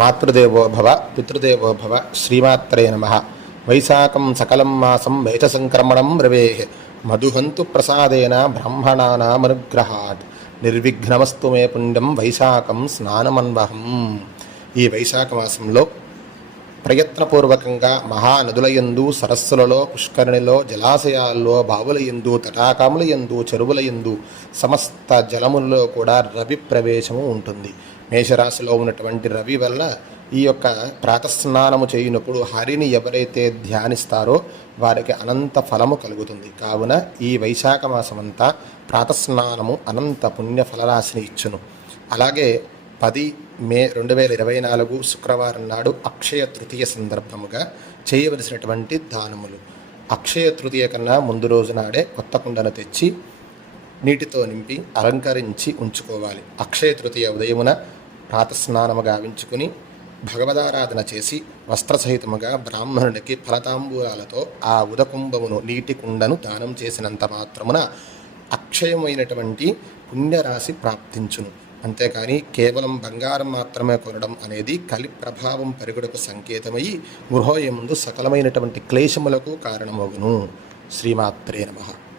మాతృదేవోభవ పితృదేవోభవ శ్రీమాత్రే నమ. వైశాఖం సకలం మాసం వైచసంక్రమణం రవే మధుహంతు ప్రసాదేన బ్రహ్మణానామనుగ్రహాత్. నిర్విఘ్నమస్తు మే పుణ్యం వైశాఖం స్నానమన్వహం. ఈ వైశాఖ మాసంలో ప్రయత్నపూర్వకంగా మహానదులయందు సరస్సులలో పుష్కరిణిలో జలాశయాల్లో బావులయందు తటాకములయందు చెరువులయందు సమస్త జలములలో కూడా రవి ప్రవేశము ఉంటుంది. మేషరాశిలో ఉన్నటువంటి రవి వల్ల ఈ యొక్క ప్రాతస్నానము చేయనప్పుడు హరిని ఎవరైతే ధ్యానిస్తారో వారికి అనంత ఫలము కలుగుతుంది. కావున ఈ వైశాఖ మాసమంతా ప్రాతస్నానము అనంత పుణ్య ఫలరాశిని ఇచ్చును. అలాగే పది మే రెండు వేల ఇరవై నాలుగు శుక్రవారం నాడు అక్షయ తృతీయ సందర్భముగా చేయవలసినటువంటి దానములు. అక్షయ తృతీయ కన్నా ముందు రోజు నాడే కొత్త కుండను తెచ్చి నీటితో నింపి అలంకరించి ఉంచుకోవాలి. అక్షయ తృతీయ ఉదయమున ప్రాతస్నానము గావించుకుని భగవదారాధన చేసి వస్త్రసహితముగా బ్రాహ్మణుడికి ఫలతాంబూలాలతో ఆ ఉదకుంభమును నీటి కుండను దానం చేసినంత మాత్రమున అక్షయమైనటువంటి పుణ్యరాశి ప్రాప్తించును. అంతేకాని కేవలం బంగారం మాత్రమే కొనడం అనేది కలి ప్రభావం పెరుగుటకు సంకేతమై గృహోయ ముందు సకలమైనటువంటి క్లేశములకు కారణమగును. శ్రీమాత్రే నమః.